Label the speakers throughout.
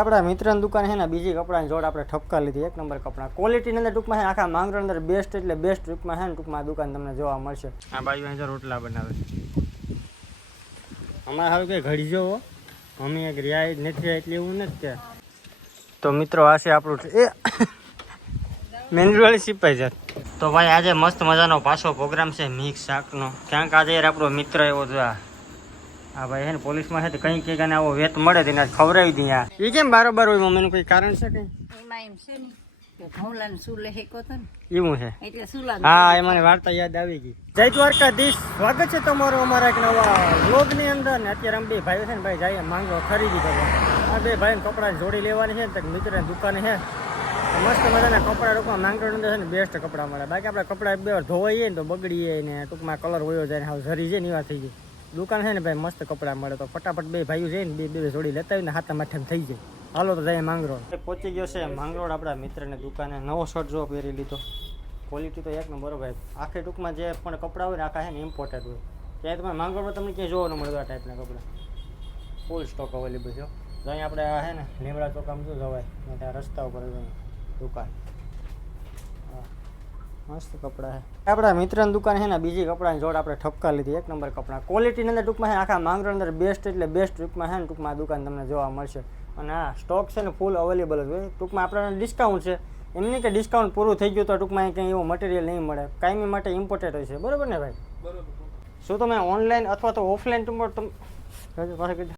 Speaker 1: આપણા મિત્રની દુકાન છે ને બીજી કપડાની જોડ આપણે ઠપકા લીધી. એક નંબર કપડાં. ક્વોલિટીની અંદર ટૂંકમાં છે આખા માંગરોળ અંદર બેસ્ટ એટલે બેસ્ટ ટૂંકમાં છે ને ટૂંકમાં દુકાન તમને જોવા મળશે. આ બાજુ અહીં રોટલા બનાવે અમારે હવે કે ઘડી જોવો મમ્મી એક રિયાય નથી એટલે એવું નથી કે. તો મિત્રો આ છે આપણું એ મેન્યુઅલી સિપાઈ જાત. તો ભાઈ આજે મસ્ત મજાનો પાછો પ્રોગ્રામ છે મિક્સ શાકનો. ક્યાંક આજે આપણો મિત્ર એવો જો આ ભાઈ હે ને પોલીસમાં છે તો કંઈ કંઈક આવો વેત મળે તો ખવડાવી દઈએ એ કેમ બારોબાર હોય મમ્મીનું કોઈ કારણ છે કંઈ?
Speaker 2: એમાં એમ છે કે
Speaker 1: હા એ મને વાર્તા યાદ આવી ગઈ. જય દ્વારકાધીશ સ્વાગત છે તમારું અમારા એક નવા વ્લોગની અંદર. ને અત્યારે અમે બે ભાઈઓ છે ને ભાઈ જઈએ માંગો ખરીદી કરવા. આ બે ભાઈને કપડાં જોડી લેવાની છે ને તો મિત્રની દુકાને છે. મસ્ત મજાના કપડા ટૂંકમાં માંગરોળ અંદર છે ને બેસ્ટ કપડાં મળે. બાકી આપણે કપડાં બે વાર ધોવાઈએ ને તો બગડીએ ને ટૂંકમાં કલર વયો જાય ને હાવ ઝરી છે ને એવા થઈ જાય દુકાન છે ને ભાઈ, મસ્ત કપડાં મળે તો ફટાફટ બે ભાઈઓ જઈને બે બે જોડી લેતા આવીને હાથા માથે થઈ જાય. હાલો તો જાય માંગરોળ. પહોંચી ગયો છે માંગરોળ આપણા મિત્રને દુકાને. નવો શર્ટ જો પહેરી લીધો. ક્વોલિટી તો એક નંબર ભાઈ. આખી ટૂંકમાં જે પણ કપડાં હોય ને, આખા છે ને ઇમ્પોર્ટેડ હોય. ત્યાં તમે માંગરોળમાં તમને ક્યાંય જોવા ન મળે આ ટાઈપના કપડાં. ફૂલ સ્ટોક અવેલેબલ છે તો અહીં આપણે છે ને, લીમડા ચોકામ શું જવાય? ને રસ્તા ઉપર દુકાન. મસ્ત કપડાં છે આપણા મિત્રની દુકાન છે ને, બીજી કપડાની જોડ આપણે ઠપકા લીધી. એક નંબર કપડાં. ક્વોલિટીની અંદર ટૂંકમાં છે આખા માંગરોળ અંદર બેસ્ટ એટલે બેસ્ટ ટૂંકમાં છે ને, ટૂંકમાં દુકાન તમને જોવા મળશે. અને આ સ્ટોક છે ને ફૂલ અવેલેબલ જ હોય. ટૂંકમાં આપણને ડિસ્કાઉન્ટ છે. એમ નહીં કે ડિસ્કાઉન્ટ પૂરું થઈ ગયું તો ટૂંકમાં કંઈ એવું મટીરિયલ નહીં મળે. કાયમી માટે ઇમ્પોર્ટેડ હોય છે. બરાબર ને ભાઈ? શું તમે ઓનલાઈન અથવા તો ઓફલાઈન તમે પાસે કીધું.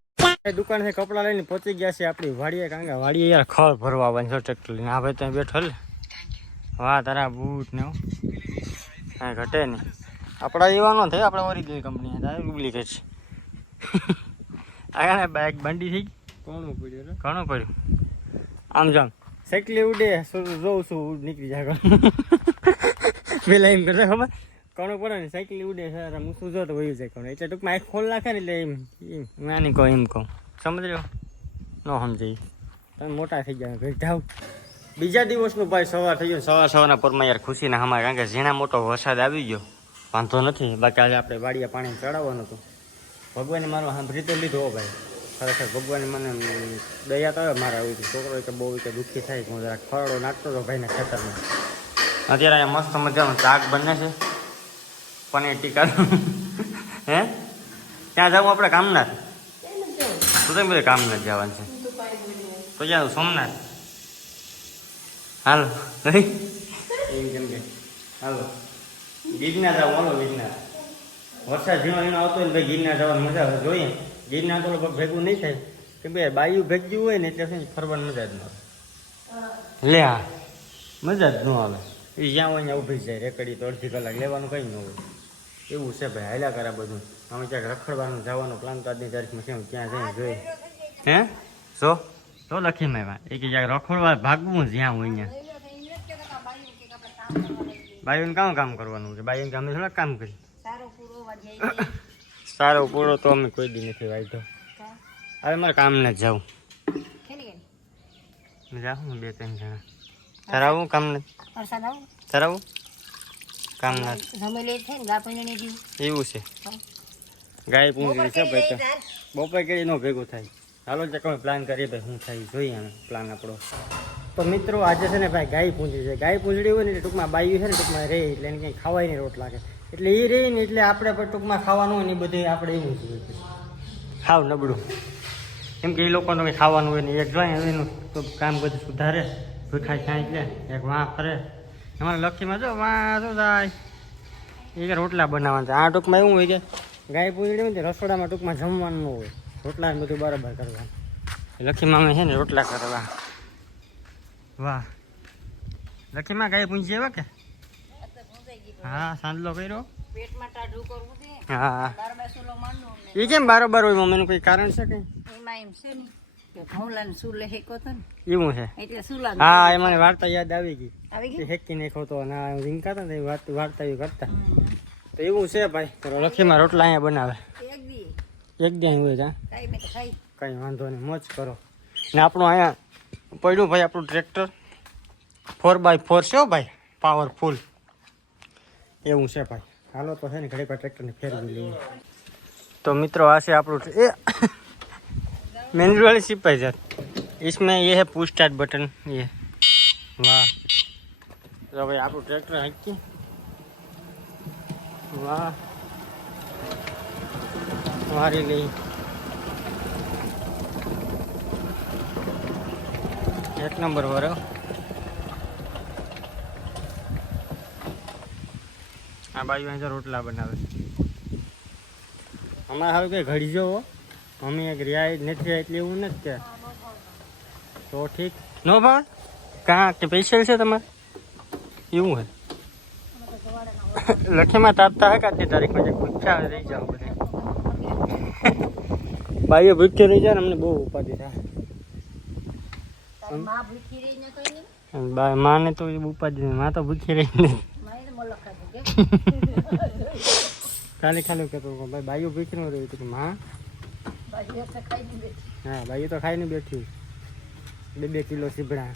Speaker 1: એ દુકાન છે, કપડાં લઈને પહોંચી ગયા છે આપણી વાડીએ. કારણ કે વાડીએ યાર ખળ ભરવા આવવાની છે ટ્રેક્ટર લઈને. આ ભાઈ ત્યાં બેઠો વાહ તારા બૂટ ને કાંઈ ઘટે નહીં. આપણા એવા ન થાય આપણે ઓરિજિનલ કંપની તારે ડુપ્લિકેટ છે. આગળ બાઇક બંડી થઈ ઘણું પડ્યું ઘણું પડ્યું. આમ જામ સેકલી ઉડે જોઉં છું નીકળી જાય પેલા એમ કરતા ખબર? ઘણું પડે ને સાયકલી ઉડે સર હું શું જોતો તો વયું છે ઘણું. એટલે ટૂંકમાં એક ખોલ નાખે ને એટલે એમ એમ. નહીં કહું એમ કહું. સમજ રહ્યો ન સમજાય. તમે મોટા થઈ ગયા ઘર જાવ બીજા દિવસનું ભાઈ સવાર થઈ ગયું સવાર સવારના પરમાં યાર ખુશીના હમા કારણ કે ઝીણા મોટો વરસાદ આવી ગયો. વાંધો નથી, બાકી આજે આપણે વાડીએ પાણી ચડાવવાનું હતું. ભગવાને મારો સાંભળી તો લીધો ભાઈ. ખરેખર ભગવાને મને દયા તો આવે મારા આવી છોકરો કે બહુ કે દુઃખી થાય હું જરાક ફરડો નાખતો હતો ભાઈને ખેતરમાં. અત્યારે અહીંયા મસ્ત મજાનું શાક બને છે. પનીર ટીકા. હે? ત્યાં જવું આપણે? કામનાથ? તું તો બધે કામનાથ જવાનું છે? તો જ્યાં સોમનાથ. હાલો. એમ કેમ કે? હાલો. ગીરના જાવ હાલો ગીરના વરસાદ ઝીણો ઝીણો આવતો હોય ને ભાઈ ગીરના જવાની મજા આવે. જોઈએ. ગીરના તો ભેગું નહીં થાય. કે ભાઈ બાયું ભેગ્યું હોય ને એટલે શું ફરવાની મજા જ ન આવે. લે હા મજા જ ન આવે. એ જ્યાં હોય ત્યાં ઊભી જાય. રેકડી તો અડધી કલાક લેવાનું કંઈ ન હોય. એવું છે ભાઈ હાલ્યા કરે બધું. અમે ક્યાંક રખડવાનું જવાનો પ્લાન તો આજની તારીખમાં કેમ ત્યાં જઈને જોઈએ હે? સો તો લખી મેવા એ કે રખોડવા રખડવા ભાગવું જ્યાં હોય ત્યાં બાઈઓને કામ કામ કરવાનું છે? બાઈઓને કામે થોડા કામ કરી
Speaker 2: સારો પૂરો
Speaker 1: તો અમે કોઈ દી નથી વાંચ્યો હવે મારે કામ ને
Speaker 2: જાઉં
Speaker 1: જાઉં બે ત્રણ જણા. ધરાવું કામ ને
Speaker 2: ધરાવું આવો
Speaker 1: કરાવું કામ ના
Speaker 2: જમેલી છે ને ગાપીને નહીં જીવ
Speaker 1: એવું છે. ગાય પૂરી છે ભાઈ બપોર કેળી નો ભેગો થાય. જે કોઈ પ્લાન કરીએ ભાઈ શું થાય જોઈએ અમે પ્લાન આપણો. તો મિત્રો, આજે છે ને ભાઈ ગાય પૂંછડી છે. ગાય પૂંજડી હોય ને ટૂંકમાં બાયું છે ને, ટૂંકમાં રહે એટલે એને કંઈ ખાવાય નહીં રોટ લાગે. એટલે એ રહે ને એટલે આપણે પણ ટૂંકમાં ખાવાનું હોય ને એ બધું આપણે એવું જ હોય ખાવ નબળું. કેમ કે એ લોકોનું કંઈ ખાવાનું હોય ને એક જાય એનું તો કામ બધું સુધારે. ભૂખાય ખાય એટલે એક વાં ફરે. અમારે લખીમાં જો વાં શું થાય? એ રોટલા બનાવવાના. આ ટૂંકમાં એવું હોય કે ગાય પૂંજડી હોય ને રસોડામાં ટૂંકમાં જમવાનું હોય. રોટલા ને બધું બરાબર કરવાનું લખીમાં અમે છે ને રોટલા કરવા. વાહ. લખીમાં કઈ પૂંછી એવા કે? હા સાંજલો કર્યો.
Speaker 2: પેટમાં ટાઢું કરવું છે.
Speaker 1: હા. એ કેમ બારોબાર હોય મમ્મીનું કોઈ કારણ છે કંઈ?
Speaker 2: એમાં એમ છે ને કે ઘઉંલાને સુલે હેકો હતો ને.
Speaker 1: એવું છે.
Speaker 2: એટલે સુલા
Speaker 1: હા એ મને વાર્તા યાદ આવી ગઈ.
Speaker 2: આવી
Speaker 1: કે
Speaker 2: ગઈ
Speaker 1: હેકી નાખો તો ના રીંકાતા ને એ વાત વાર્તા એવી કરતા. તો એવું છે ભાઈ. તો લખીમાં રોટલા અહીંયા બનાવે.
Speaker 2: એક દી
Speaker 1: એક દી હોય ત્યાં
Speaker 2: કાંઈ મેં તો ખાઈ
Speaker 1: કંઈ વાંધો નહીં મોજ કરો ને આપણું અહીંયા પડ્યું ભાઈ આપણું ટ્રેક્ટર ફોર બાય ફોર છે હો ભાઈ પાવરફુલ એવું છે ભાઈ હાલો તો છે ને ઘડીક વાર ટ્રેક્ટરને ફેરવી લઈએ તો મિત્રો આ છે આપણું ટ્રે- એ મેન્યુઅલી સિપાઈ જાત इसमें ये है पुश स्टार्ट बटन ये वाह तो भाई આપણું ટ્રેક્ટર હાંકી વાહ મારી લઈ. એક નંબર વાળો આ બાજુ અહીં રોટલા બનાવે. અમારે હવે કે ઘડી જોવો મમ્મી એક રિયાય નથી, એટલે એવું નથી કે. તો ઠીક. નો ભાવ? કાં સ્પેશિયલ છે તમારે? એવું હોય. લખીમાં તાપતા હે કાટની તારીખમાં જે ભૂખ્યા રહી જાઓ ભાઈઓ ભૂખ્યો રહી જાય ને અમને બહુ ઉપાધિ થાય
Speaker 2: તારી માં ભૂખી રહી ને કઈ નહીં
Speaker 1: અને બા માને તો ઉપાધિ નહીં માં તો ભૂખી રહી નહીં
Speaker 2: મારે તો મોલો ખાધું કે
Speaker 1: ખાલી ખાલી કહેતો હતો, ભાઈ બાઈઓ ભૂખી ન રહી તો કે માં
Speaker 2: બાજુ તો ખાઈ દીધી
Speaker 1: હા બાઈઓ તો ખાઈને બેઠી બે બે કિલો સીભડા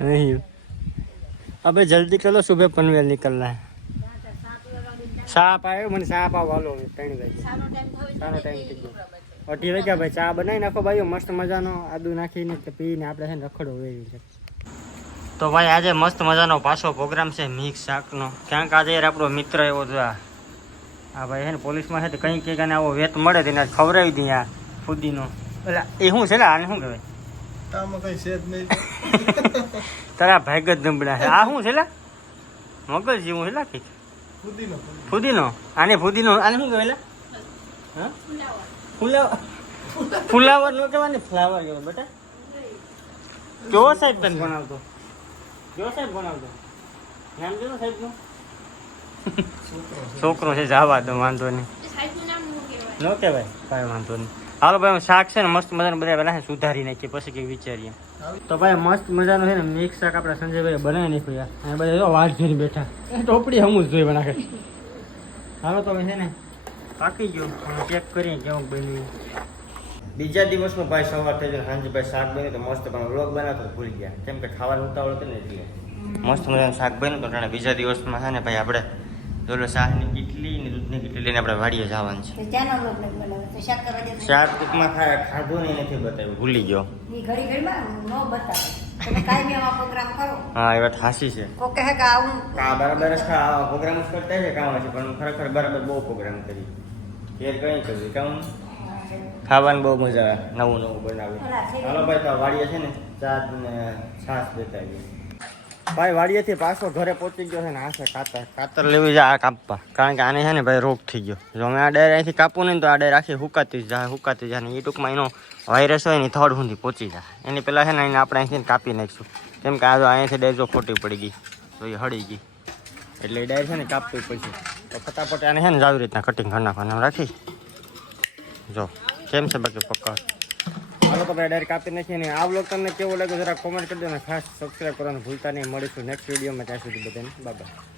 Speaker 1: नहीं अबे जल्दी करो सुबह पनवेल निकलना है સાપ આવ્યો મને સાપ આવવાનો ત્રણ વાગે
Speaker 2: સાનો ટાઈમ
Speaker 1: ટાઈમ થઈ ગયો. અઢી વાગ્યા ભાઈ ચા બનાવી નાખો ભાઈ મસ્ત મજાનો આદુ નાખીને પીને આપણે છે ને રખડો વેરી છે. તો ભાઈ આજે મસ્ત મજાનો પાછો પ્રોગ્રામ છે મિક્સ શાકનો. ક્યાંક આજે યાર આપણો મિત્ર એવો જો આ. ભાઈ છે ને પોલીસમાં છે તો કંઈ કંઈક આને આવો વેત મળે તેને આજ ખવડાવી દઈએ આ ફુદીનો. એટલે એ શું છે ને આને શું કહેવાય? તારા ભાગ જ નબળા છે. આ શું છે મગજ જેવું છે લા કંઈક?
Speaker 3: ફુદીનો.
Speaker 1: ફુદીનો? આને ફુદીનો આને શું કહેવાય? હા? ફુલાવર ફુલાવર નો કહેવાય ને ફ્લાવર કહેવાય બેટા. કેવો સાહેબ તને ભણાવતો? કેવો સાહેબ ભણાવતો? નામ કેવું સાહેબનું? છોકરો છે. જવા દો વાંધો નહીં. નો કહેવાય કાંઈ વાંધો નહીં. હાલો ભાઈ શાક છે ને મસ્ત મજાનું બધા પહેલા સુધારી નાખીએ પછી કંઈક વિચારીએ. તો ભાઈ મસ્ત મજાનું છે ને મિક્સ શાક આપણે સંજયભાઈ બનાવી નાખ્યું યાર. અને બધા જો વાટ જોઈને બેઠા. ટોપડી હમું જ જોઈ બનાવે. હાલો તો છે ને પાકી ગયું. ચેક કરીએ કેવું બન્યું. બીજા દિવસનો ભાઈ સવાર થઈ જાય સાંજે ભાઈ શાક બન્યું તો મસ્ત પણ વ્લોગ બનાવતો ભૂલી ગયા. કેમ કે ખાવાનું ઉતાવળ હતું ને એટલે. મસ્ત મજાનું શાક બન્યું તો બીજા દિવસમાં છે ને ભાઈ આપણે જોલો શાકની કીટલી ને દૂધની કીટલી લઈને આપણે વાડીએ જવાનું છે.
Speaker 2: તો ચાનો લોટ નથી બનાવ્યો. તો શાક કરવા દે
Speaker 1: શાક ટૂંકમાં ખા- ખાધું ને નથી બતાવ્યું. ભૂલી ગયો. હા એ વાત હાસી છે. બરાબર જ પ્રોગ્રામ જ કરતા છે કામ છે? પણ ખરેખર બરાબર બહુ પ્રોગ્રામ કરી. ઘેર કંઈ કર્યું કામ? ખાવાની બહુ મજા આવે. નવું નવું બનાવ્યું હાલો ભાઈ તો વાડીએ છે ને ચા ને છાશ દેતા આવીએ ભાઈ, વાડીએથી પાછો ઘરે પહોંચી ગયો છે ને આ છે કાતર. કાતર લેવી જાય આ કાપવા. કારણ કે આને છે ને ભાઈ રોગ થઈ ગયો. જો અમે આ ડેર અહીંથી કાપવું નહીં તો આ ડેર આખી હુકાતી જાય હુકાતી જાય. ને એ ટૂંકમાં એનો વાયરસ હોય ને થર્ડ સુધી પહોંચી જાય. એની પહેલાં છે ને એને આપણે અહીંથી કાપી નાખીશું. કેમ કે આ જો અહીંયાથી ડેર જો ખોટી પડી ગઈ. તો એ હળી ગઈ. એટલે એ ડેર છે ને કાપવી પડશે. તો ફટાફટ આને છે ને આવી રીતના કટિંગ કરી નાખવાનું. રાખી? જો, કેમ છે બાકી પકડ? હાલો તો ભાઈ ડાયરેક્ટ કાપી નાખીએ ને આ વ્લોગ તમને કેવો લાગ્યો, જરા કોમેન્ટ કરી દો ને ખાસ સબસ્ક્રાઈબ કરવાનું ભૂલતા નહીં. મળીશું નેક્સ્ટ વિડીયોમાં ત્યાં સુધી બધાને બાય